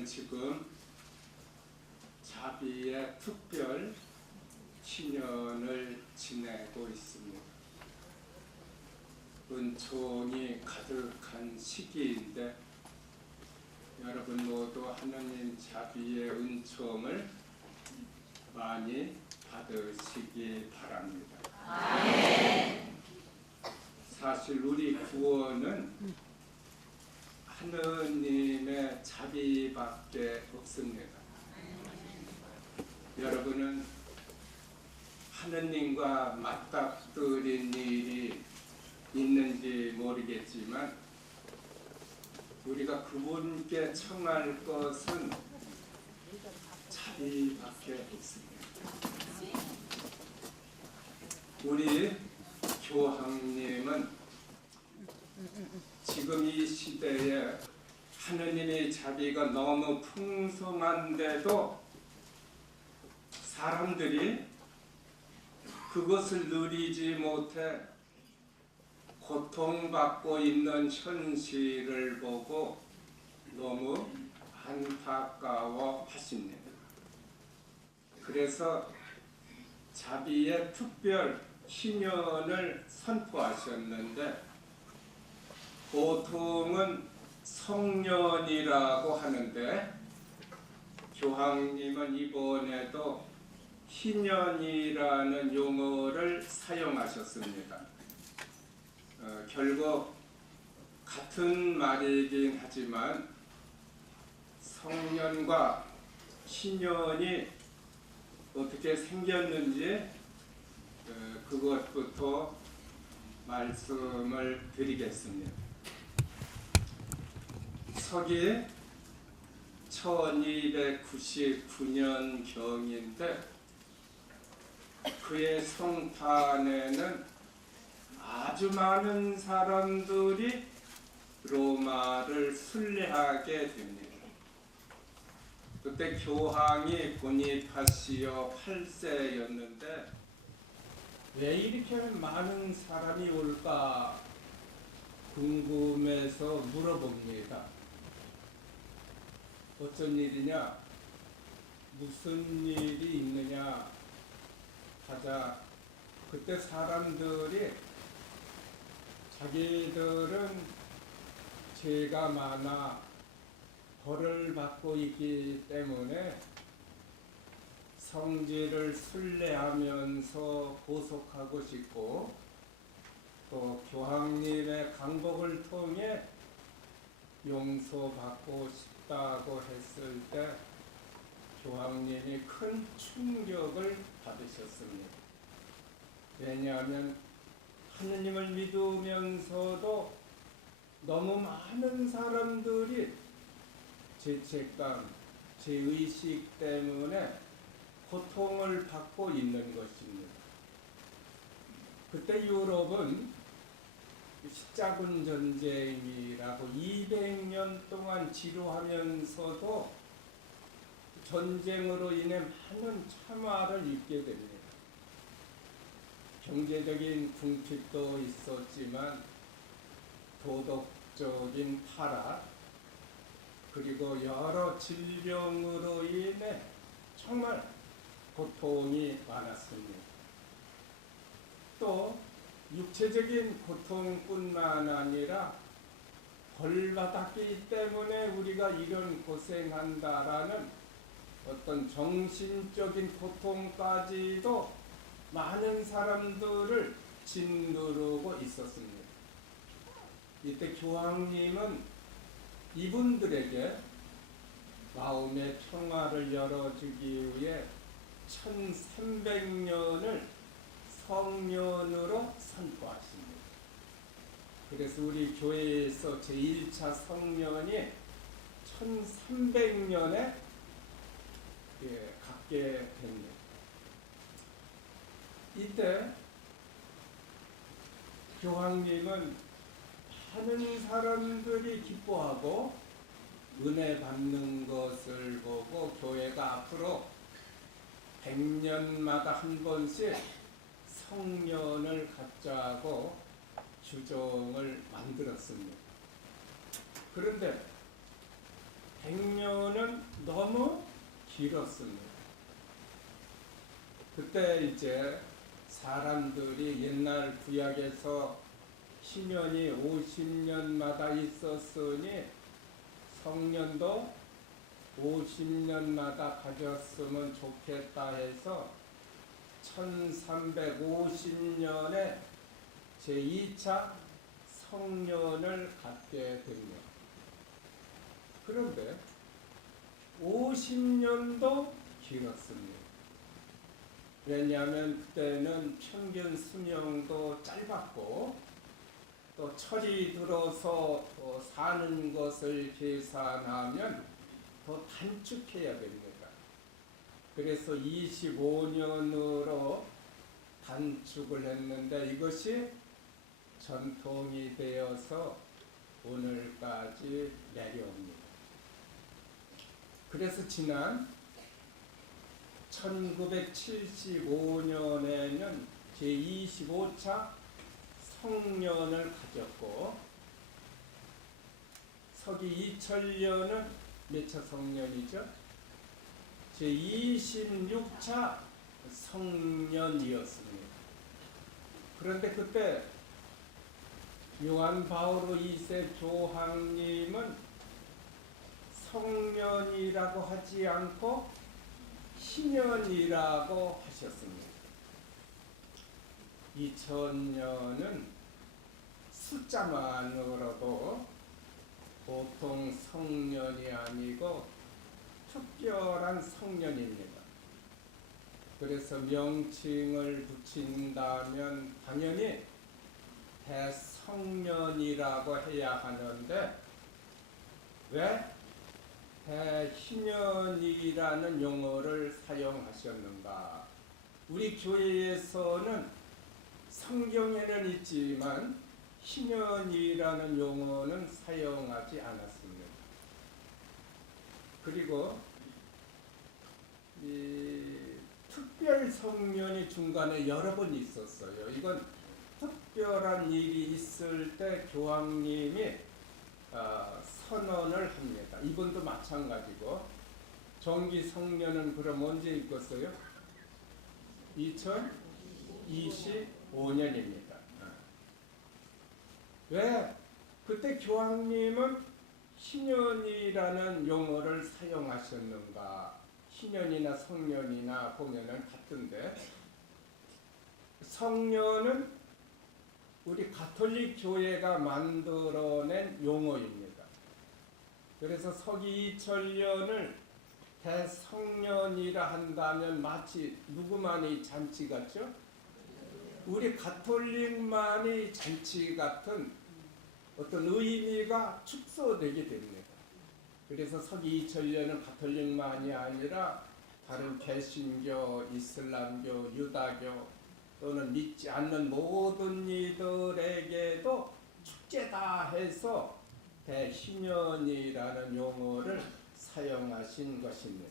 우리는 지금 자비의 특별 기년을 지내고 있습니다. 은총이 가득한 시기인데 여러분 모두 하느님 자비의 은총을 많이 받으시기 바랍니다. 아멘. 사실 우리 구원은 하느님의 자비밖에 없습니다. 여러분은 하느님과 맞닥뜨린 일이 있는지 모르겠지만 우리가 그분께 청할 것은 자비밖에 없습니다. 우리 교황님은 지금 이 시대에 하느님의 자비가 너무 풍성한데도 사람들이 그것을 누리지 못해 고통받고 있는 현실을 보고 너무 안타까워 하십니다. 그래서 자비의 특별 희년을 선포하셨는데 보통은 성년이라고 하는데 교황님은 이번에도 희년이라는 용어를 사용하셨습니다. 결국 같은 말이긴 하지만 성년과 희년이 어떻게 생겼는지 그것부터 말씀을 드리겠습니다. 서기 1299년경인데 그의 성탄에는 아주 많은 사람들이 로마를 순례하게 됩니다. 그때 교황이 보니파시오 8세였는데 왜 이렇게 많은 사람이 올까 궁금해서 물어봅니다. 어쩐 일이냐? 무슨 일이 있느냐? 하자 그때 사람들이 자기들은 죄가 많아 벌을 받고 있기 때문에 성지를 순례하면서 보속하고 싶고 또 교황님의 강복을 통해 용서받고 싶다고 했을 때 교황님이 큰 충격을 받으셨습니다. 왜냐하면 하느님을 믿으면서도 너무 많은 사람들이 죄책감, 죄의식 때문에 고통을 받고 있는 것입니다. 그때 유럽은 십자군 전쟁이라고 200년 동안 지루하면서도 전쟁으로 인해 많은 참화를 입게 됩니다. 경제적인 궁핍도 있었지만 도덕적인 타락 그리고 여러 질병으로 인해 정말 고통이 많았습니다. 또 육체적인 고통뿐만 아니라 벌받았기 때문에 우리가 이런 고생한다라는 어떤 정신적인 고통까지도 많은 사람들을 짓누르고 있었습니다. 이때 교황님은 이분들에게 마음의 평화를 열어주기 위해 1300년을 성년으로 선포하십니다. 그래서 우리 교회에서 제1차 성년이 1300년에 갖게 됩니다. 이때 교황님은 많은 사람들이 기뻐하고 은혜 받는 것을 보고 교회가 앞으로 100년마다 한 번씩 성년을 갖자고 규정을 만들었습니다. 그런데 100년은 너무 길었습니다. 그때 이제 사람들이 옛날 구약에서 시년이 50년마다 있었으니 성년도 50년마다 가졌으면 좋겠다 해서 1350년에 제2차 성년을 갖게 됩니다. 그런데 50년도 길었습니다. 왜냐하면 그때는 평균 수명도 짧았고 또 철이 들어서 사는 것을 계산하면 더 단축해야 됩니다. 그래서 25년으로 단축을 했는데 이것이 전통이 되어서 오늘까지 내려옵니다. 그래서 지난 1975년에는 제25차 성년을 가졌고 서기 2000년은 몇 차 성년이죠? 제26차 성년이었습니다. 그런데 그때 요한 바오로 2세 교황님은 성년이라고 하지 않고 희년이라고 하셨습니다. 2000년은 숫자만으로도 보통 성년이 아니고 특별한 성년입니다. 그래서 명칭을 붙인다면 당연히 대성년이라고 해야 하는데 왜 대희년이라는 용어를 사용하셨는가? 우리 교회에서는 성경에는 있지만 희년이라는 용어는 사용하지 않았습니다. 그리고 이 특별 성년이 중간에 여러 번 있었어요. 이건 특별한 일이 있을 때 교황님이 선언을 합니다. 이번도 마찬가지고 정기 성년은 그럼 언제 있겠어요? 2025년입니다. 왜? 그때 교황님은 희년이라는 용어를 사용하셨는가? 희년이나 성년이나 보면은 같은데 성년은 우리 가톨릭 교회가 만들어낸 용어입니다. 그래서 서기 2000년을 대성년이라 한다면 마치 누구만이 잔치 같죠? 우리 가톨릭만이 잔치 같은 어떤 의미가 축소되게 됩니다. 그래서 서기 2000년은 가톨릭만이 아니라 다른 개신교, 이슬람교, 유다교 또는 믿지 않는 모든 이들에게도 축제다 해서 대희년이라는 용어를 사용하신 것입니다.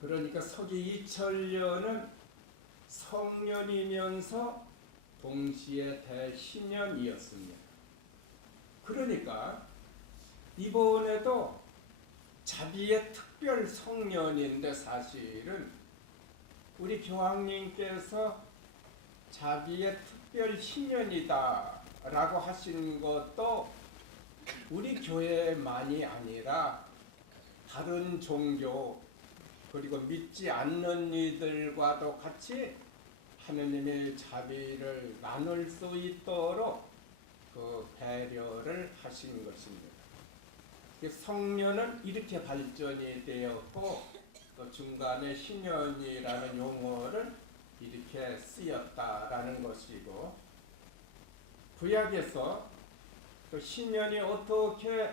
그러니까 서기 2000년은 성년이면서 동시에 대희년이었습니다. 그러니까 이번에도 자비의 특별 성년인데 사실은 우리 교황님께서 자비의 특별 희년이다 라고 하신 것도 우리 교회만이 아니라 다른 종교 그리고 믿지 않는 이들과도 같이 하느님의 자비를 나눌 수 있도록 그 배려를 하신 것입니다. 성년은 이렇게 발전이 되었고 또 중간에 희년이라는 용어를 이렇게 쓰였다라는 것이고 구약에서 또 희년이 어떻게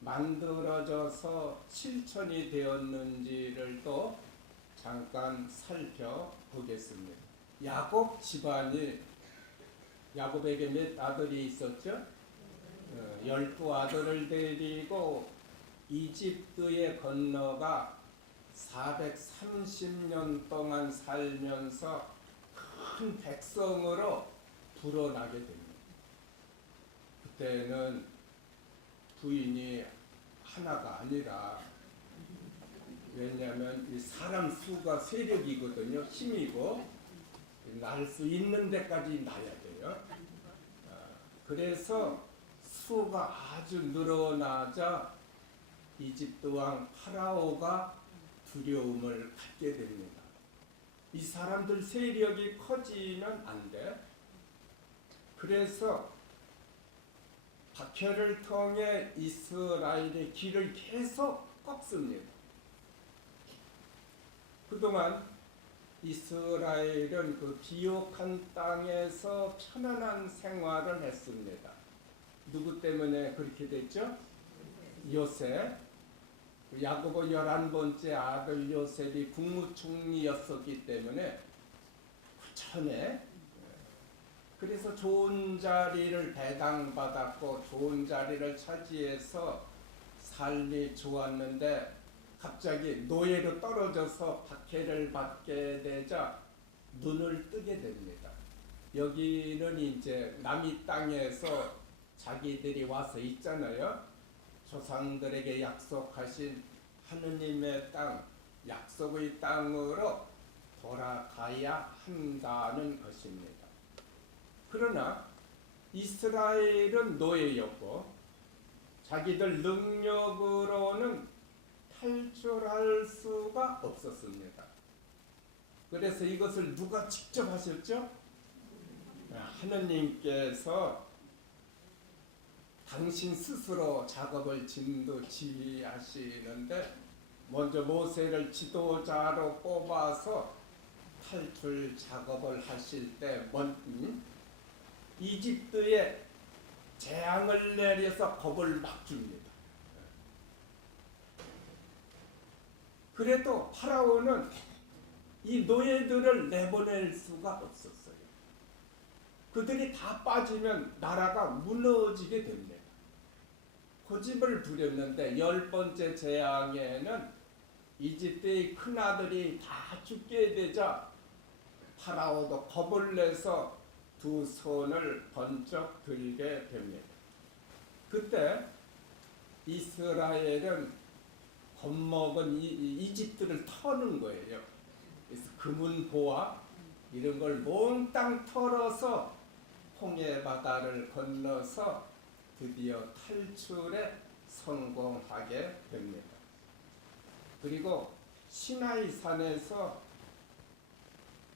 만들어져서 실천이 되었는지를 또 잠깐 살펴보겠습니다. 야곱 집안이 야곱에게 몇 아들이 있었죠? 12아들을 데리고 이집트에 건너가 430년 동안 살면서 큰 백성으로 불어나게 됩니다. 그때는 부인이 하나가 아니라, 왜냐하면 이 사람 수가 세력이거든요. 힘이고 날 수 있는 데까지 나야 돼요. 그래서 수가 아주 늘어나자 이집트 왕 파라오가 두려움을 갖게 됩니다. 이 사람들 세력이 커지면 안 돼. 그래서 박해를 통해 이스라엘의 길을 계속 꺾습니다. 그동안 이스라엘은 그 비옥한 땅에서 편안한 생활을 했습니다. 누구 때문에 그렇게 됐죠? 요셉. 야고보 11번째 아들 요셉이 국무총리였었기 때문에 전에, 그래서 좋은 자리를 배당받았고 좋은 자리를 차지해서 삶이 좋았는데 갑자기 노예로 떨어져서 박해를 받게 되자 눈을 뜨게 됩니다. 여기는 이제 남이 땅에서 자기들이 와서 있잖아요. 조상들에게 약속하신 하느님의 땅, 약속의 땅으로 돌아가야 한다는 것입니다. 그러나 이스라엘은 노예였고 자기들 능력으로는 탈출할 수가 없었습니다. 그래서 이것을 누가 직접 하셨죠? 하느님께서 당신 스스로 작업을 지휘하시는데 먼저 모세를 지도자로 뽑아서 탈출 작업을 하실 때 이집트에 재앙을 내려서 겁을 막 줍니다. 그래도 파라오는 이 노예들을 내보낼 수가 없었어요. 그들이 다 빠지면 나라가 무너지게 됩니다. 고집을 부렸는데 10번째 재앙에는 이집트의 큰아들이 다 죽게 되자 파라오도 겁을 내서 두 손을 번쩍 들게 됩니다. 그때 이스라엘은 겁먹은 이집트를 터는 거예요. 그래서 금은보화 이런 걸 몽땅 털어서 홍해 바다를 건너서 드디어 탈출에 성공하게 됩니다. 그리고 시나이 산에서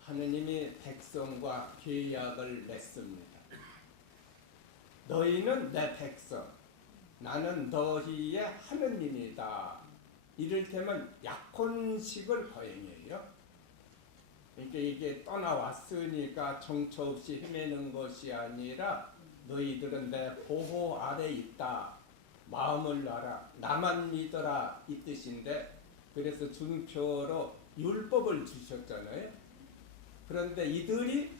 하느님이 백성과 계약을 맺습니다. 너희는 내 백성, 나는 너희의 하느님이다. 이를테면 약혼식을 거행해요. 그러니까 이게 떠나왔으니까 정처 없이 헤매는 것이 아니라 너희들은 내 보호 아래 있다. 마음을 놔라. 나만 믿어라. 이 뜻인데 그래서 준표로 율법을 주셨잖아요. 그런데 이들이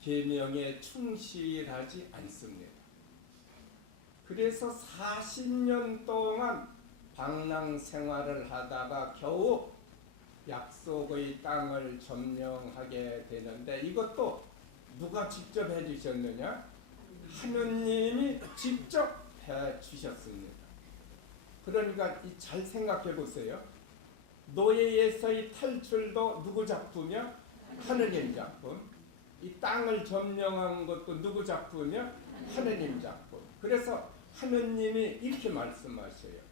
계명에 충실하지 않습니다. 그래서 40년 동안 방랑 생활을 하다가 겨우 약속의 땅을 점령하게 되는데 이것도 누가 직접 해주셨느냐? 하느님이 직접 해주셨습니다. 그러니까 잘 생각해 보세요. 노예에서의 탈출도 누구 작품이야? 하느님 작품. 이 땅을 점령한 것도 누구 작품이야? 하느님 작품. 그래서 하느님이 이렇게 말씀하셔요.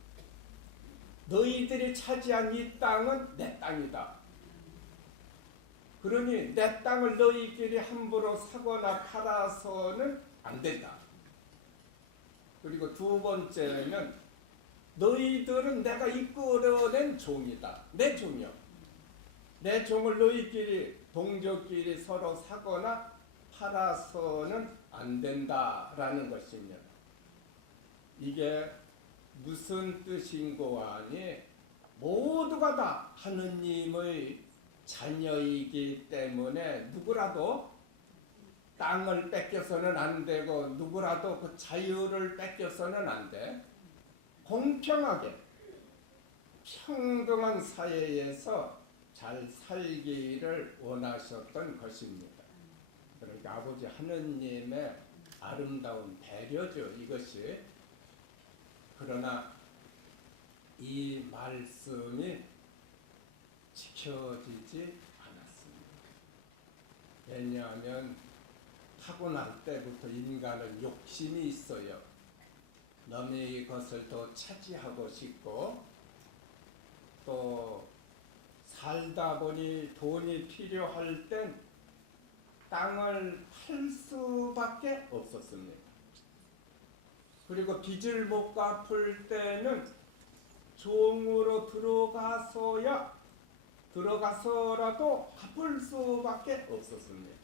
너희들이 차지한 이 땅은 내 땅이다. 그러니 내 땅을 너희끼리 함부로 사거나 팔아서는 안 된다. 그리고 두 번째는 너희들은 내가 이끌어낸 종이다. 내 종이요. 내 종을 너희끼리 동족끼리 서로 사거나 팔아서는 안 된다라는 것입니다. 이게 무슨 뜻인고 하니 모두가 다 하느님의 자녀이기 때문에 누구라도 땅을 뺏겨서는 안 되고 누구라도 그 자유를 뺏겨서는 안 돼. 공평하게 평등한 사회에서 잘 살기를 원하셨던 것입니다. 그러니까 아버지 하느님의 아름다운 배려죠. 이것이 그러나 이 말씀이 지켜지지 않았습니다. 왜냐하면 타고날 때부터 인간은 욕심이 있어요. 남의 것을 더 차지하고 싶고, 또 살다 보니 돈이 필요할 땐 땅을 팔 수밖에 없었습니다. 그리고 빚을 못 갚을 때는 종으로 들어가서라도 갚을 수밖에 없었습니다.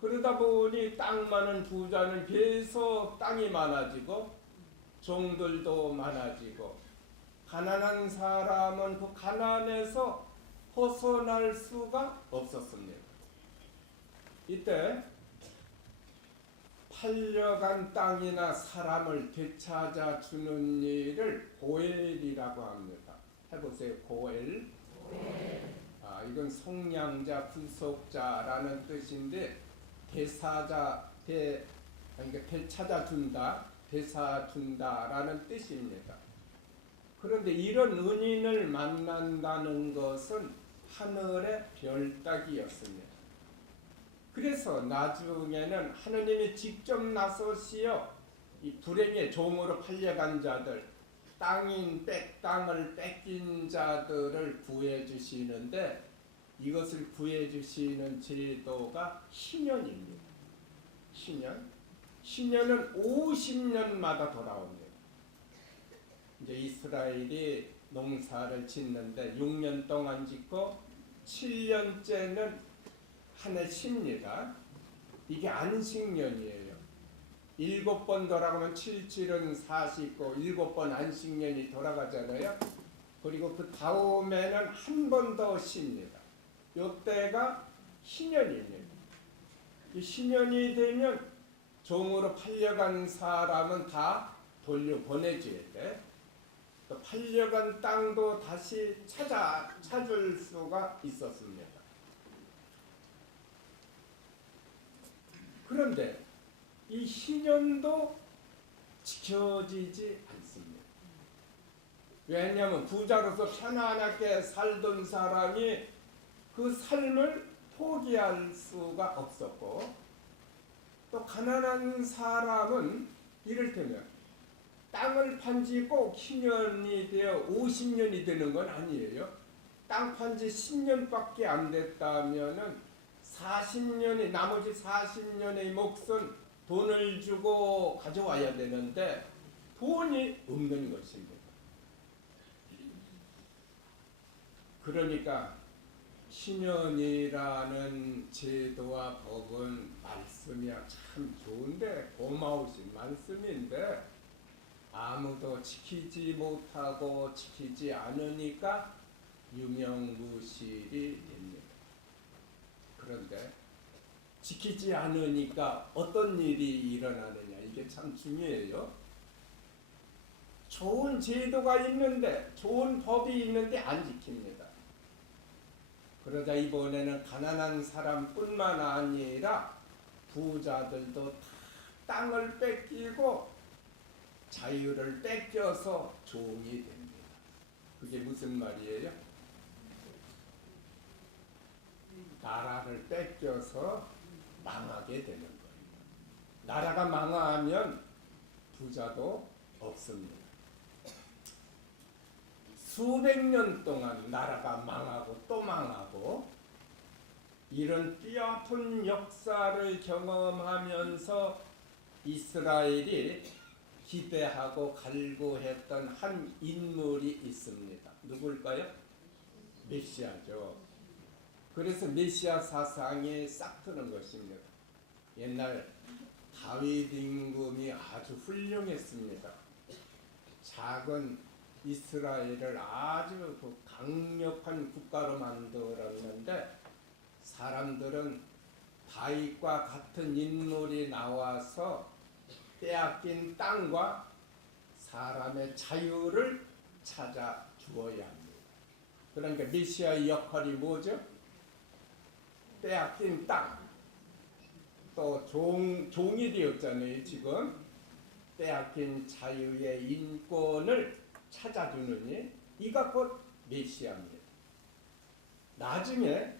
그러다 보니 땅 많은 부자는 계속 땅이 많아지고 종들도 많아지고, 가난한 사람은 그 가난에서 벗어날 수가 없었습니다. 이때 팔려간 땅이나 사람을 되찾아 주는 일을 고엘이라고 합니다. 해보세요. 고엘. 이건 속량자, 구속자라는 뜻인데, 그러니까 되찾아준다, 되사준다라는 뜻입니다. 그런데 이런 은인을 만난다는 것은 하늘의 별따기였습니다. 그래서 나중에는 하느님이 직접 나서시어 이 불행의 종으로 팔려간 자들, 땅을 뺏긴 자들을 구해 주시는데, 이것을 구해 주시는 제도가 신년입니다. 신년은 50년마다 돌아옵니다. 이제 이스라엘이 농사를 짓는데 6년 동안 짓고 7년째는 한 해 쉽니다. 이게 안식년이에요. 7번 돌아가면 7, 7은 49, 7번 안식년이 돌아가잖아요. 그리고 그 다음에는 한 번 더 쉽니다. 이때가 신년입니다. 이 신년이 되면 종으로 팔려간 사람은 다 돌려보내줘야 돼. 또 팔려간 땅도 다시 찾을 수가 있었습니다. 그런데 이 신년도 지켜지지 않습니다. 왜냐하면 부자로서 편안하게 살던 사람이 그 삶을 포기할 수가 없었고, 또 가난한 사람은 이를테면 땅을 판지 꼭 신년이 되어 50년이 되는 건 아니에요. 땅 판지 10년밖에 안 됐다면은 40년의 나머지 40년의 몫은 돈을 주고 가져와야 되는데 돈이 없는 것입니다. 그러니까 신년이라는 제도와 법은 말씀이야 참 좋은데, 고마우신 말씀인데 아무도 지키지 못하고 지키지 않으니까 유명무실이 됩니다. 그런데 지키지 않으니까 어떤 일이 일어나느냐, 이게 참 중요해요. 좋은 제도가 있는데, 좋은 법이 있는데 안 지킵니다. 그러자 이번에는 가난한 사람뿐만 아니라 부자들도 다 땅을 뺏기고 자유를 뺏겨서 종이 됩니다. 그게 무슨 말이에요? 나라를 뺏겨서 망하게 되는 거예요. 나라가 망하면 부자도 없습니다. 수백 년 동안 나라가 망하고 또 망하고, 이런 뼈아픈 역사를 경험하면서 이스라엘이 기대하고 갈구했던 한 인물이 있습니다. 누굴까요? 메시아죠. 그래서 메시아 사상이 싹 트는 것입니다. 옛날 다윗 임금이 아주 훌륭했습니다. 작은 이스라엘을 아주 강력한 국가로 만들었는데, 사람들은 다윗과 같은 인물이 나와서 빼앗긴 땅과 사람의 자유를 찾아 주어야 합니다. 그러니까 메시아의 역할이 뭐죠? 빼앗긴 땅, 또 종이 되었잖아요. 지금 빼앗긴 자유의 인권을 찾아주느니 이가 곧 메시아입니다. 나중에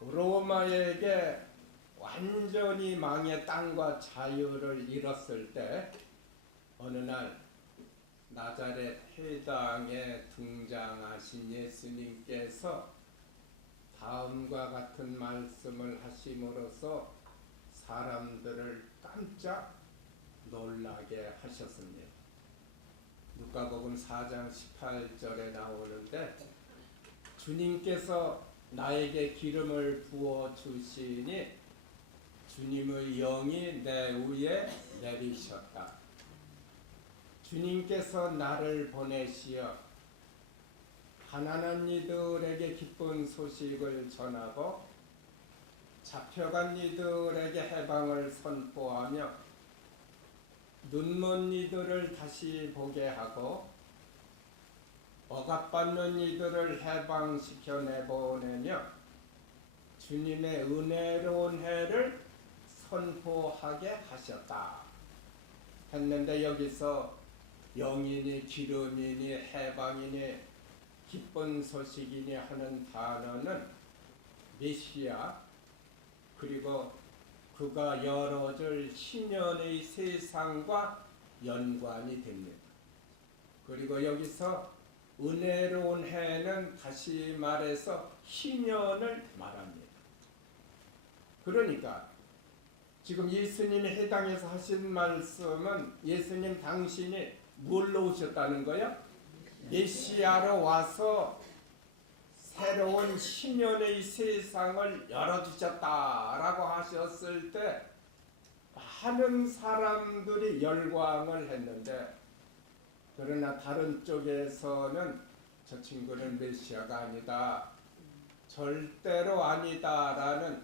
로마에게 완전히 망해 땅과 자유를 잃었을 때 어느 날 나자렛 회당에 등장하신 예수님께서 다음과 같은 말씀을 하심으로써 사람들을 깜짝 놀라게 하셨습니다. 누가복음 4장 18절에 나오는데 주님께서 나에게 기름을 부어 주시니 주님의 영이 내 위에 내리셨다. 주님께서 나를 보내시어 가난한 이들에게 기쁜 소식을 전하고 잡혀간 이들에게 해방을 선포하며 눈먼 이들을 다시 보게 하고 억압받는 이들을 해방시켜 내보내며 주님의 은혜로운 해를 선포하게 하셨다 했는데 여기서 영이니 기름이니 해방이니 기쁜 소식이니 하는 단어는 메시아 그리고 그가 열어줄 신년의 세상과 연관이 됩니다. 그리고 여기서 은혜로운 해는 다시 말해서 신년을 말합니다. 그러니까 지금 예수님이 해당해서 하신 말씀은 예수님 당신이 뭘로 오셨다는 거야? 메시아로 와서 새로운 신년의 세상을 열어주셨다라고 하셨을 때 많은 사람들이 열광을 했는데 그러나 다른 쪽에서는 저 친구는 메시아가 아니다, 절대로 아니다라는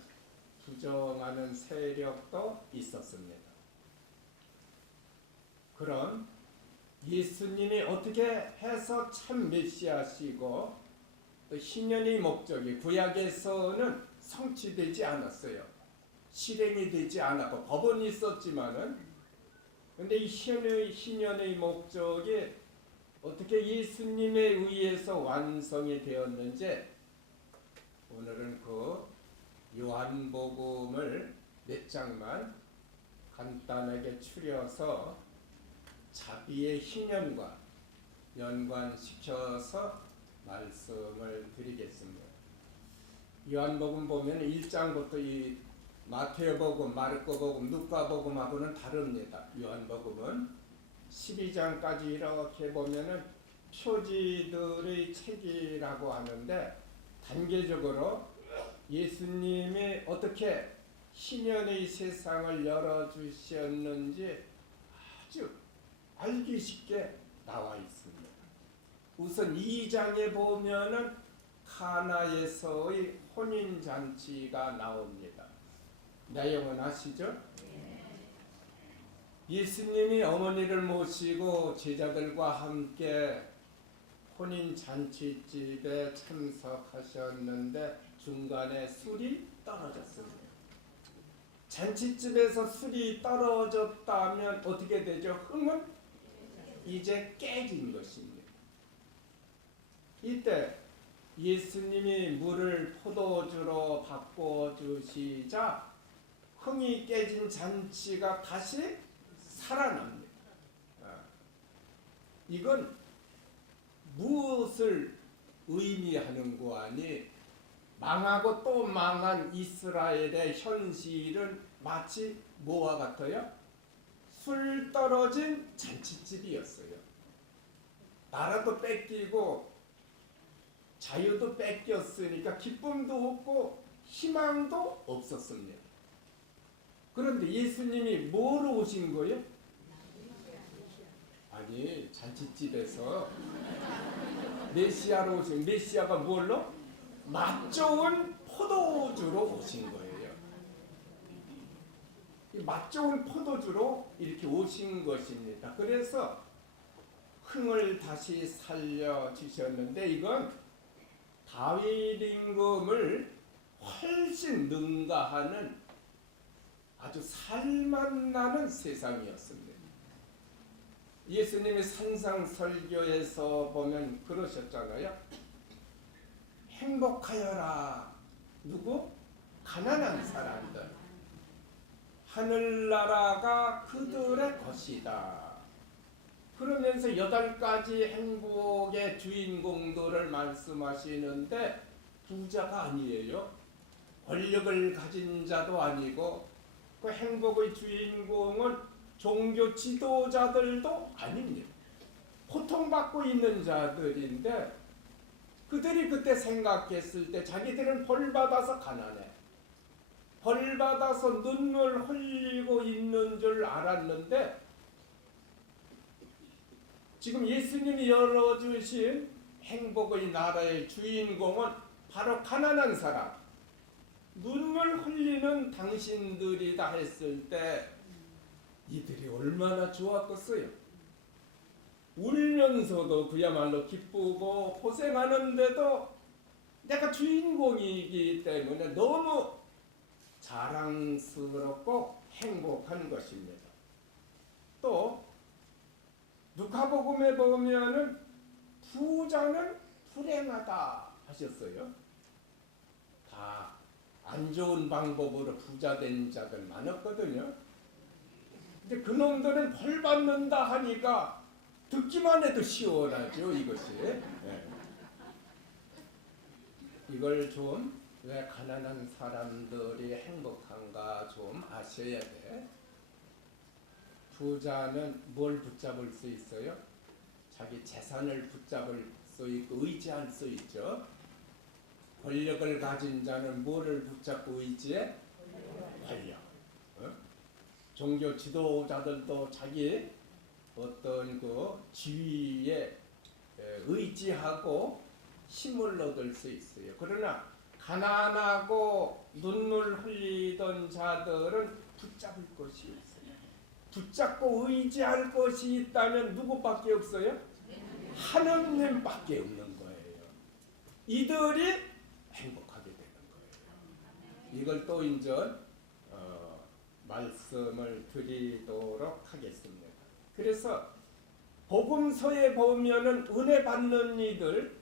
부정하는 세력도 있었습니다. 그럼 예수님이 어떻게 해서 참 메시아시고 또 신년의 목적이 구약에서는 성취되지 않았어요. 실행이 되지 않았고 법은 있었지만은 근데 이 신년의 목적이 어떻게 예수님에 의해서 완성이 되었는지 오늘은 그 요한복음을 몇 장만 간단하게 추려서 자비의 신년과 연관시켜서 말씀을 드리겠습니다. 요한복음 보면 1장부터 이 마태복음, 마르코복음, 누가복음하고는 다릅니다. 요한복음은 12장까지 이렇게 보면은 표지들의 책이라고 하는데 단계적으로 예수님이 어떻게 신년의 세상을 열어주셨는지 아주 알기 쉽게 나와 있습니다. 우선 2장에 보면은 카나에서의 혼인잔치가 나옵니다. 내용은 아시죠? 예수님이 어머니를 모시고 제자들과 함께 혼인잔치집에 참석하셨는데 중간에 술이 떨어졌습니다. 잔치집에서 술이 떨어졌다면 어떻게 되죠? 흥은 이제 깨진 것입니다. 이때 예수님이 물을 포도주로 바꿔주시자 흥이 깨진 잔치가 다시 살아납니다. 이건 무엇을 의미하는고 하니 망하고 또 망한 이스라엘의 현실은 마치 뭐와 같아요? 술 떨어진 잔치집이었어요. 나라도 뺏기고 자유도 뺏겼으니까 기쁨도 없고 희망도 없었습니다. 그런데 예수님이 뭐로 오신 거예요? 아니, 잔치집에서 메시아로 오신, 메시아가 뭘로? 맛 좋은 포도주로 오신 거예요. 맛 좋은 포도주로 이렇게 오신 것입니다. 그래서 흥을 다시 살려주셨는데 이건 다윗 임금을 훨씬 능가하는 아주 살만 나는 세상이었습니다. 예수님이 산상설교에서 보면 그러셨잖아요. 행복하여라. 누구? 가난한 사람들. 하늘나라가 그들의 것이다. 그러면서 8가지 행복의 주인공들을 말씀하시는데 부자가 아니에요. 권력을 가진 자도 아니고 그 행복의 주인공은 종교 지도자들도 아닙니다. 고통받고 있는 자들인데 그들이 그때 생각했을 때 자기들은 벌받아서 가난해. 벌받아서 눈물 흘리고 있는 줄 알았는데 지금 예수님이 열어주신 행복의 나라의 주인공은 바로 가난한 사람. 눈물 흘리는 당신들이다 했을 때 이들이 얼마나 좋았겠어요. 울면서도 그야말로 기쁘고 고생하는데도 내가 주인공이기 때문에 너무 자랑스럽고 행복한 것입니다. 또 누가복음에 보면은 부자는 불행하다 하셨어요. 다 안 좋은 방법으로 부자 된 자들 많았거든요. 근데 그놈들은 벌 받는다 하니까 듣기만 해도 시원하죠, 이것이. 네. 이걸 좀 왜 가난한 사람들이 행복한가 좀 아셔야 돼. 부자는 뭘 붙잡을 수 있어요? 자기 재산을 붙잡을 수 있고 의지할 수 있죠. 권력을 가진 자는 뭐를 붙잡고 의지해? 권력. 종교 지도자들도 자기 어떤 그 지위에 의지하고 힘을 얻을 수 있어요. 그러나 가난하고 눈물 흘리던 자들은 붙잡을 것이 있어요. 붙잡고 의지할 것이 있다면 누구밖에 없어요? 하느님밖에 없는 거예요. 이들이 행복하게 되는 거예요. 이걸 또 이제 말씀을 드리도록 하겠습니다. 그래서 복음서에 보면은 은혜 받는 이들,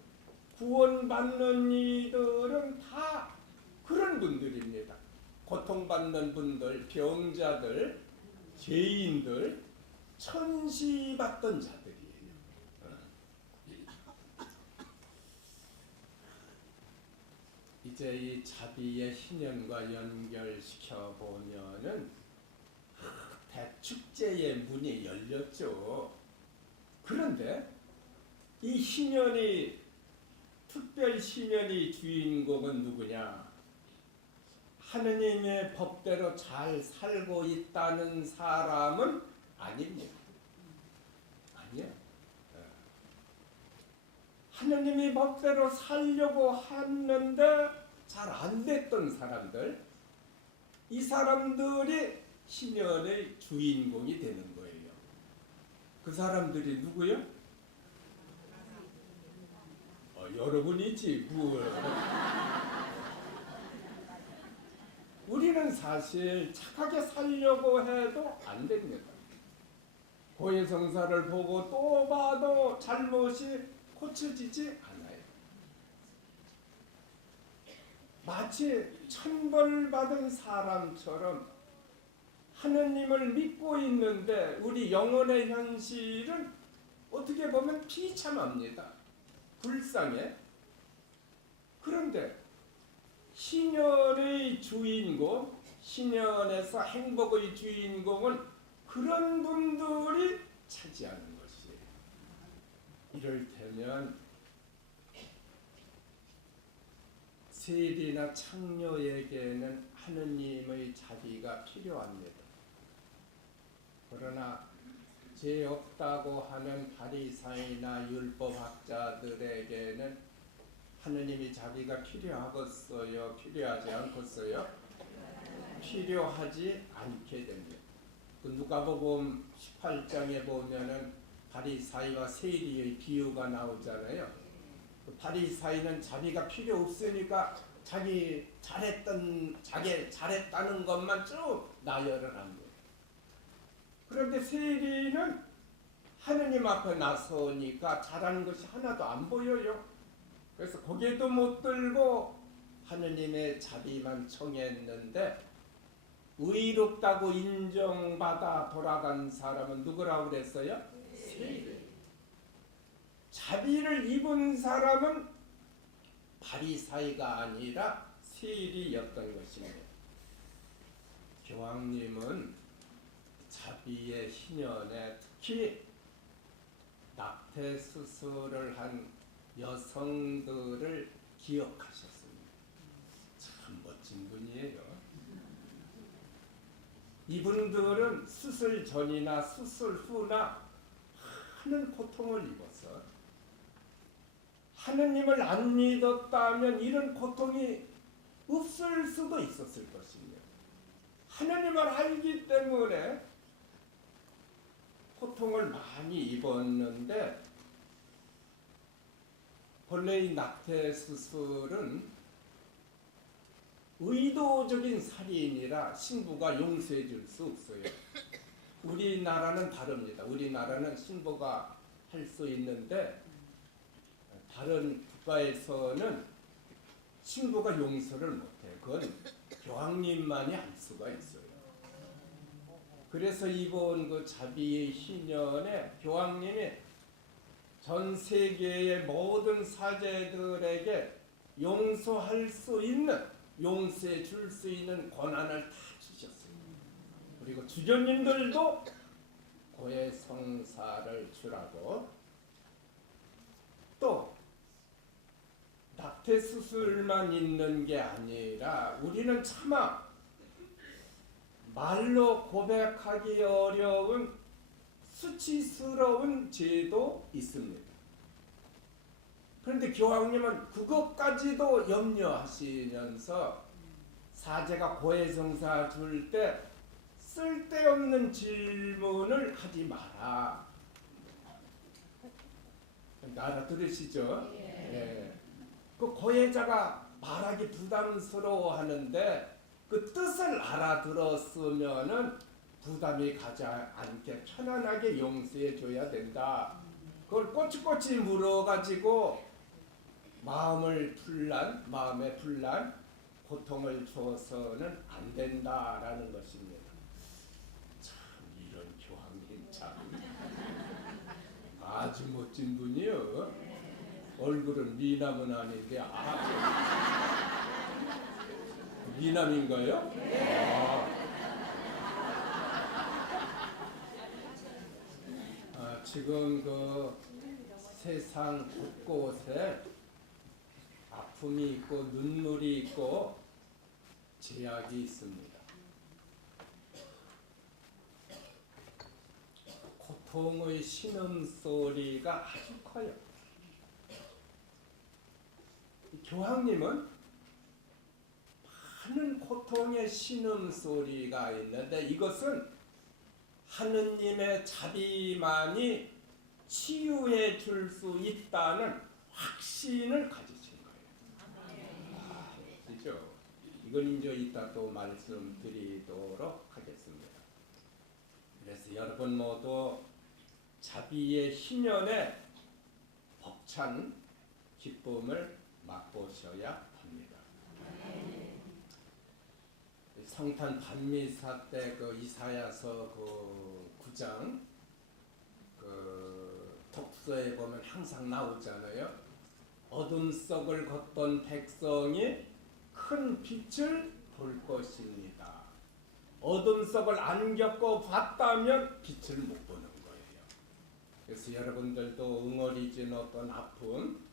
구원 받는 이들은 다 그런 분들입니다. 고통받는 분들, 병자들, 죄인들, 천시받던 자들이에요. 이제 이 자비의 희년과 연결시켜 보면은 대축제의 문이 열렸죠. 그런데 이 희년이 특별 희년의 주인공은 누구냐? 하느님의 법대로 잘 살고 있다는 사람은 아닙니다. 아니야. 하느님의 법대로 살려고 했는데 잘 안 됐던 사람들, 이 사람들이 희년의 주인공이 되는 거예요. 그 사람들이 누구요? 여러분이지 뭘. 우리는 사실 착하게 살려고 해도 안 됩니다. 고해성사를 보고 또 봐도 잘못이 고쳐지지 않아요. 마치 천벌받은 사람처럼 하느님을 믿고 있는데 우리 영혼의 현실은 어떻게 보면 비참합니다. 불쌍해. 그런데 희년의 주인공, 희년에서 행복의 주인공은 그런 분들이 차지하는 것이에요. 이를테면 세리나 창녀에게는 하느님의 자비가 필요합니다. 그러나 죄 없다고 하는 바리사이나 율법학자들에게는 하느님이 자비가 필요하겠어요? 필요하지 않겠어요? 필요하지 않게 됩니다. 그 누가복음 18장에 보면은 바리사이와 세리의 비유가 나오잖아요. 그 바리사이는 자비가 필요 없으니까 자기 잘했다는 것만 쭉 나열을 합니다. 그런데 세리는 하느님 앞에 나서니까 잘하는 것이 하나도 안 보여요. 그래서 고개도 못 들고 하느님의 자비만 청했는데 의롭다고 인정받아 돌아간 사람은 누구라고 그랬어요? 세리. 자비를 입은 사람은 바리사이가 아니라 세리였던 것입니다. 교황님은 자비의 희년에 특히 낙태 수술을 한 여성들을 기억하셨습니다. 참 멋진 분이에요. 이분들은 수술 전이나 수술 후나 많은 고통을 입어서 하느님을 안 믿었다면 이런 고통이 없을 수도 있었을 것입니다. 하느님을 알기 때문에 고통을 많이 입었는데 본래 이 낙태 수술은 의도적인 살인이라 신부가 용서해 줄 수 없어요. 우리나라는 다릅니다. 우리나라는 신부가 할 수 있는데 다른 국가에서는 신부가 용서를 못해. 그건 교황님만이 할 수가 있어요. 그래서 이번 그 자비의 희년에 교황님이 전 세계의 모든 사제들에게 용서할 수 있는, 용서해 줄 수 있는 권한을 다 주셨어요. 그리고 주교님들도 고해 성사를 주라고, 또 낙태 수술만 있는 게 아니라 우리는 차마 말로 고백하기 어려운 수치스러운 죄도 있습니다. 그런데 교황님은 그것까지도 염려하시면서 사제가 고해성사 줄 때 쓸데없는 질문을 하지 마라. 알아들으시죠? 네. 그 고해자가 말하기 부담스러워하는데 그 뜻을 알아들었으면은 부담이 가지 않게 편안하게 용서해 줘야 된다. 그걸 꼬치꼬치 물어가지고 마음에 분란, 고통을 주어서는 안 된다라는 것입니다. 참 이런 교황님 참 아주 멋진 분이요. 얼굴은 미남은 아닌데 미남인가요? 지금 그 세상 곳곳에 아픔이 있고 눈물이 있고 제약이 있습니다. 고통의 신음소리가 아주 커요. 교황님은 많은 고통의 신음소리가 있는데 이것은 하느님의 자비만이 치유해 줄 수 있다는 확신을 가지신 거예요. 그렇죠? 이건 이제 이따 또 말씀드리도록 하겠습니다. 그래서 여러분 모두 자비의 희년에 벅찬 기쁨을 맛보셔야 합니다. 성탄 반미사 때 그 이사야서 그 9장 그 독서에 보면 항상 나오잖아요. 어둠 속을 걷던 백성이 큰 빛을 볼 것입니다. 어둠 속을 안 겪고 봤다면 빛을 못 보는 거예요. 그래서 여러분들도 응어리진 어떤 아픔,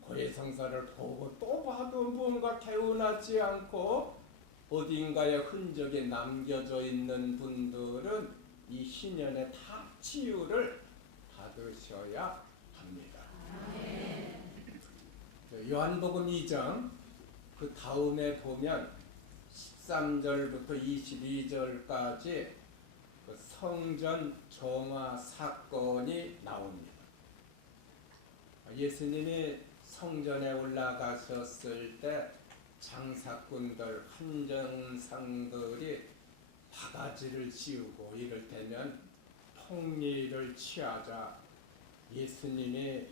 고해성사를 보고 또 봐도 뭔가 개운하지 않고 어딘가에 흔적이 남겨져 있는 분들은 이 희년의 다 치유를 받으셔야 합니다. 요한복음 2장 그 다음에 보면 13절부터 22절까지 그 성전 정화 사건이 나옵니다. 예수님이 성전에 올라가셨을 때 장사꾼들, 한정상들이 바가지를 씌우고 이를테면 통리를 취하자 예수님이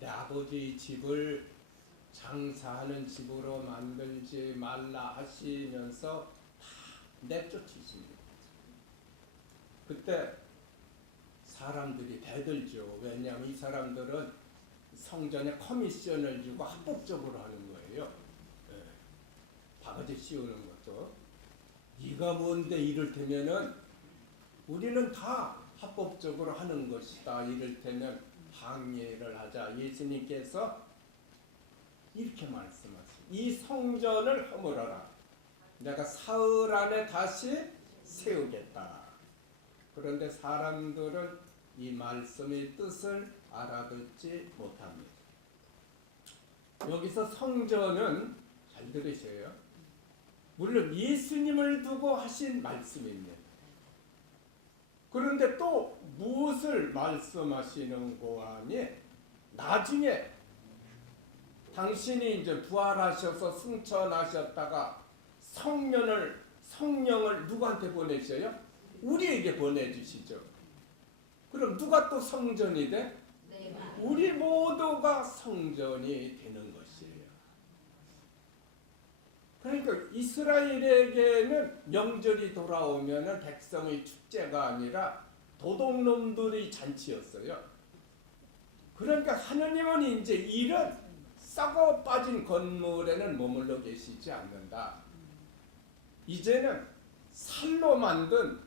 내 아버지 집을 장사하는 집으로 만들지 말라 하시면서 다 내쫓으십니다. 그때 사람들이 대들죠. 왜냐하면 이 사람들은 성전에 커미션을 주고 합법적으로 하는 거예요. 예. 바가지 씌우는 것도. 네가 뭔데 이를테면은 우리는 다 합법적으로 하는 것이다. 이를테면 항의를 하자 예수님께서 이렇게 말씀하십니다. 이 성전을 허물어라. 내가 사흘 안에 다시 세우겠다. 그런데 사람들은 이 말씀의 뜻을 알아듣지 못합니다. 여기서 성전은 잘 들으셔요. 물론 예수님을 두고 하신 말씀입니다. 그런데 또 무엇을 말씀하시는 고하니 나중에 당신이 이제 부활하셔서 승천하셨다가 성령을 누구한테 보내셔요? 우리에게 보내주시죠. 그럼 누가 또 성전이 돼? 우리 모두가 성전이 되는 것이에요. 그러니까 이스라엘에게는 명절이 돌아오면 백성의 축제가 아니라 도둑놈들의 잔치였어요. 그러니까 하느님은 이제 이런 썩어 빠진 건물에는 머물러 계시지 않는다. 이제는 살로 만든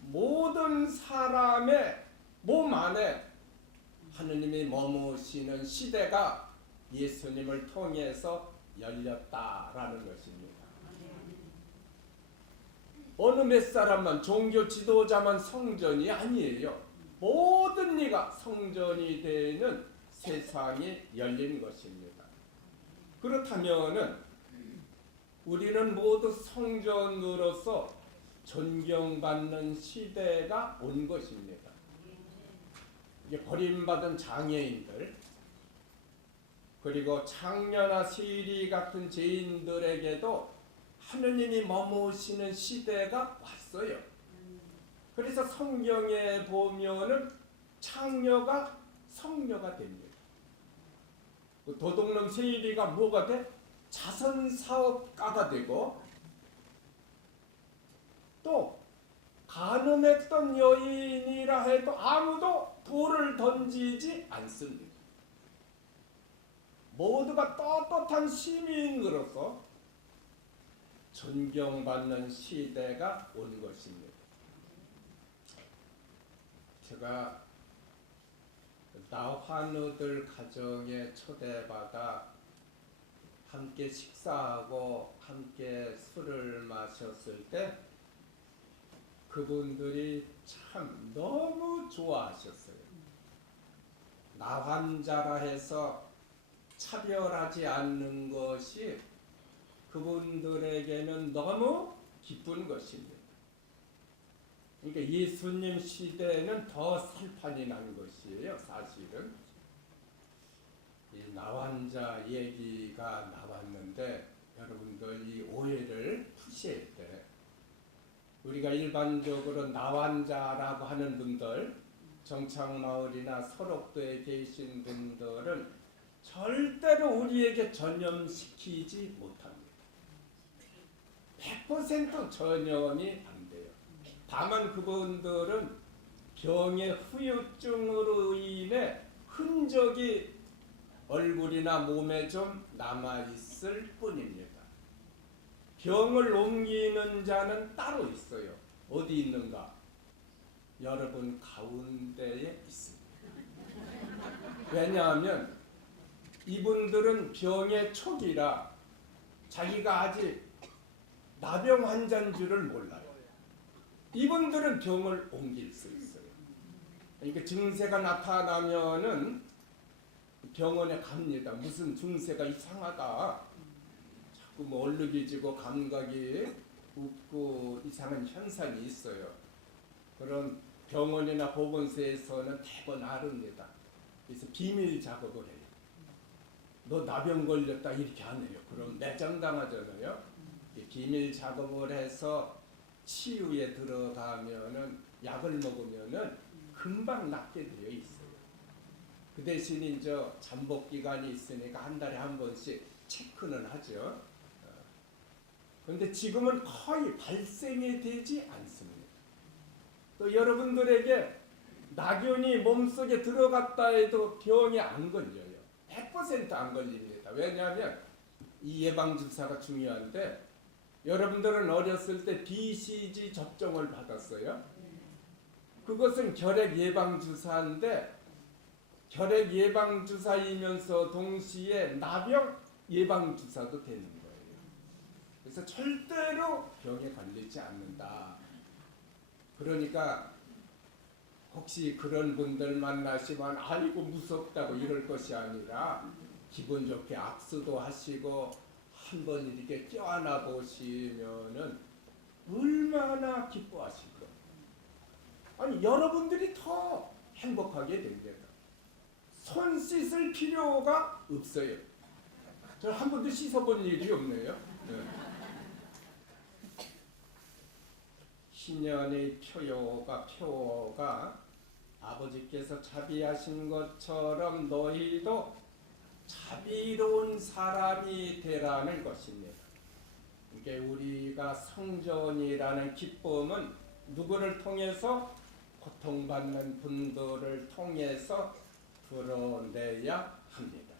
모든 사람의 몸 안에 하느님이 머무시는 시대가 예수님을 통해서 열렸다라는 것입니다. 어느 몇 사람만 종교 지도자만 성전이 아니에요. 모든 이가 성전이 되는 세상이 열린 것입니다. 그렇다면은 우리는 모두 성전으로서 존경받는 시대가 온 것입니다. 이게 버림받은 장애인들 그리고 창녀나 세리 같은 죄인들에게도 하느님이 머무시는 시대가 왔어요. 그래서 성경에 보면은 창녀가 성녀가 됩니다. 도둑놈 세리가 뭐가 돼? 자선사업가가 되고 또 간음했던 여인이라 해도 아무도 돌을 던지지 않습니다. 모두가 떳떳한 시민으로서 존경받는 시대가 온 것입니다. 제가 나환우들 가정에 초대받아 함께 식사하고 함께 술을 마셨을 때 그분들이 참 너무 좋아하셨어요. 나환자라 해서 차별하지 않는 것이 그분들에게는 너무 기쁜 것입니다. 그러니까 예수님 시대에는 더 살판이 난 것이에요. 사실은 이 나환자 얘기가 나왔는데 여러분들 이 오해를 푸셔야 돼. 우리가 일반적으로 나환자라고 하는 분들 정착마을이나 설옥도에 계신 분들은 절대로 우리에게 전염시키지 못합니다. 100% 전염이 안 돼요. 다만 그분들은 병의 후유증으로 인해 흔적이 얼굴이나 몸에 좀 남아있을 뿐입니다. 병을 옮기는 자는 따로 있어요. 어디 있는가? 여러분 가운데에 있습니다. 왜냐하면 이분들은 병의 초기라 자기가 아직 나병 환자인 줄을 몰라요. 이분들은 병을 옮길 수 있어요. 그러니까 증세가 나타나면은 병원에 갑니다. 무슨 증세가 이상하다. 자꾸 뭐 얼룩이 지고 감각이 없고 이상한 현상이 있어요. 그런 병원이나 보건소에서는 대번 아릅니다. 그래서 비밀 작업을 해요. 너 나병 걸렸다 이렇게 안 해요. 그럼 매장당하잖아요. 비밀 작업을 해서 치유에 들어가면은 약을 먹으면은 금방 낫게 되어 있어요. 그 대신 이제 잠복 기간이 있으니까 한 달에 한 번씩 체크는 하죠. 그런데 지금은 거의 발생이 되지 않습니다. 또 여러분들에게 낙연이 몸속에 들어갔다 해도 병이 안 걸려요. 100%안 걸립니다. 왜냐하면 이 예방주사가 중요한데 여러분들은 어렸을 때 BCG 접종을 받았어요. 그것은 결핵 예방주사인데 결핵 예방주사이면서 동시에 나병 예방주사도 되는 거예요. 그래서 절대로 병에 걸리지 않는다. 그러니까 혹시 그런 분들 만나시면 아이고 무섭다고 이럴 것이 아니라 기분 좋게 악수도 하시고 한번 이렇게 껴안아 보시면은 얼마나 기뻐하실까. 아니 여러분들이 더 행복하게 됩니다. 손 씻을 필요가 없어요. 저는 한 번도 씻어본 일이 없네요. 네. 신년의 표어가 아버지께서 자비하신 것처럼 너희도 자비로운 사람이 되라는 것입니다. 이게 우리가 성전이라는 기쁨은 누구를 통해서 고통받는 분들을 통해서 드러내야 합니다.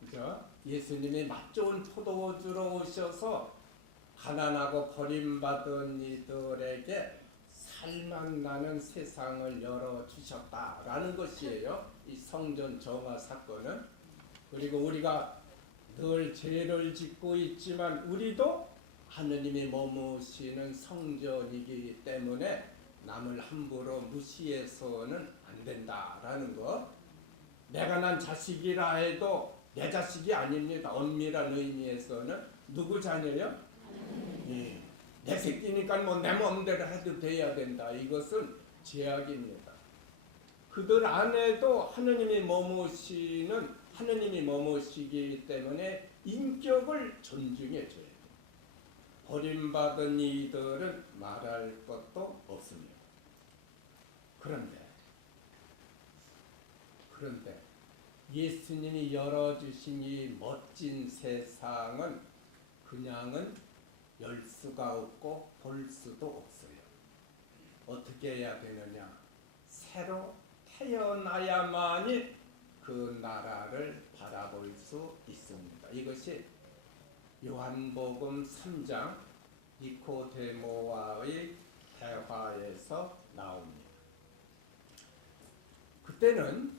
그죠? 예수님이 맛 좋은 포도주로 오셔서 가난하고 버림받은 이들에게 살맛 나는 세상을 열어주셨다라는 것이에요. 이 성전 정화 사건은. 그리고 우리가 늘 죄를 짓고 있지만 우리도 하느님이 머무시는 성전이기 때문에 남을 함부로 무시해서는 안 된다라는 것. 내가 난 자식이라 해도 내 자식이 아닙니다. 엄밀한 의미에서는 누구 자녀요? 예. 내 새끼니까 뭐 내 마음대로 해도 돼야 된다. 이것은 죄악입니다. 그들 안에도 하느님이 머무시기 때문에 인격을 존중해 줘야 돼요. 버림받은 이들은 말할 것도 없습니다. 그런데 예수님이 열어주신 이 멋진 세상은 그냥은 열 수가 없고 볼 수도 없어요. 어떻게 해야 되느냐? 새로 태어나야만이 그 나라를 바라볼 수 있습니다. 이것이 요한복음 3장 니코데모와의 대화에서 나옵니다. 그때는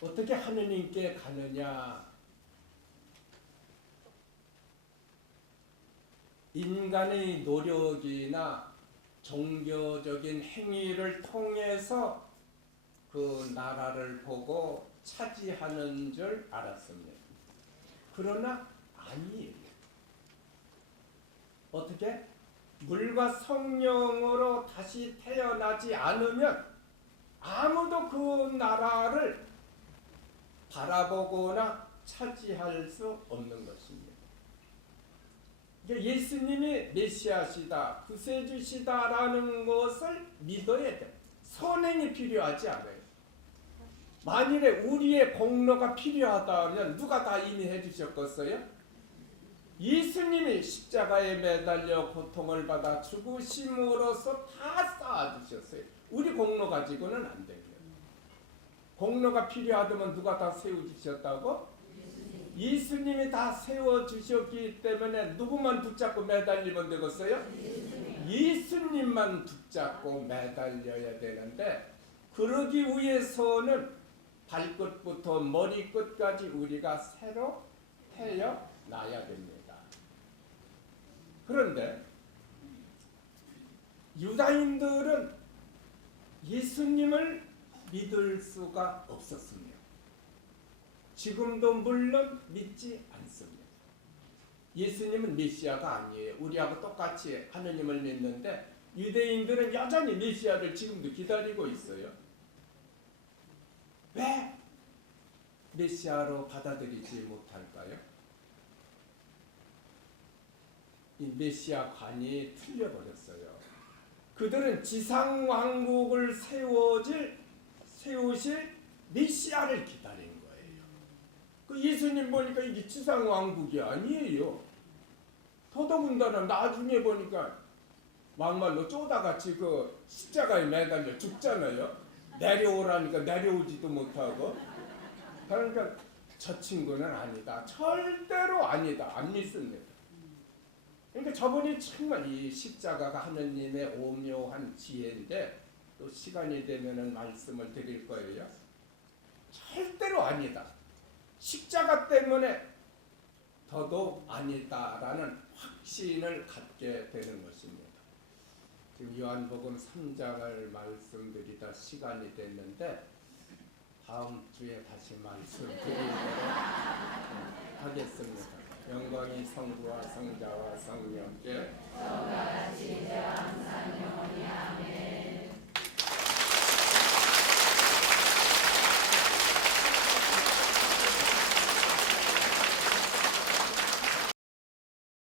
어떻게 하느님께 가느냐? 인간의 노력이나 종교적인 행위를 통해서 그 나라를 보고 차지하는 줄 알았습니다. 그러나 아니에요. 어떻게? 물과 성령으로 다시 태어나지 않으면 아무도 그 나라를 바라보거나 차지할 수 없는 것입니다. 예수님이 메시아시다, 구세주시다라는 것을 믿어야 돼요. 선행이 필요하지 않아요. 만일에 우리의 공로가 필요하다면 누가 다 이미 해주셨겠어요? 예수님이 십자가에 매달려 고통을 받아 죽으심으로써 다 쌓아주셨어요. 우리 공로 가지고는 안 돼요. 공로가 필요하다면 누가 다 세워주셨다고? 예수님이 다 세워주셨기 때문에 누구만 붙잡고 매달리면 되겠어요? 예수님만 붙잡고 매달려야 되는데 그러기 위해서는 발끝부터 머리끝까지 우리가 새로 태어나야 됩니다. 그런데 유다인들은 예수님을 믿을 수가 없었습니다. 지금도 물론 믿지 않습니다. 예수님은 메시아가 아니에요. 우리하고 똑같이 하느님을 믿는데 유대인들은 여전히 메시아를 지금도 기다리고 있어요. 왜? 메시아로 받아들이지 못할까요? 이 메시아관이 틀려버렸어요. 그들은 지상 왕국을 세우실 메시아를 기다린 거예요. 그 예수님 보니까 이게 지상 왕국이 아니에요. 더더군다나 나중에 보니까 막말로 쪼다같이 그 십자가에 매달려 죽잖아요. 내려오라니까 내려오지도 못하고. 그러니까 저 친구는 아니다. 절대로 아니다. 안 믿습니다. 그러니까 저분이 정말 이 십자가가 하느님의 오묘한 지혜인데 또 시간이 되면은 말씀을 드릴 거예요. 절대로 아니다. 십자가 때문에 더더욱 아니다라는 확신을 갖게 되는 것입니다. 지금 요한복음 3장을 말씀드리다 시간이 됐는데 다음 주에 다시 말씀드리도록 하겠습니다. 영광이 성부와 성자와 성령께